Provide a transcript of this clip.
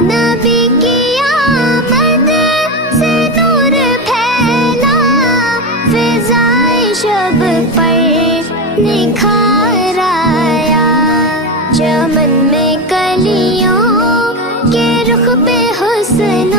نبی کی آمد سے نور پھیلا، فضائے شب پر نکھار آیا، چمن میں کلیوں کے رخ پہ حسن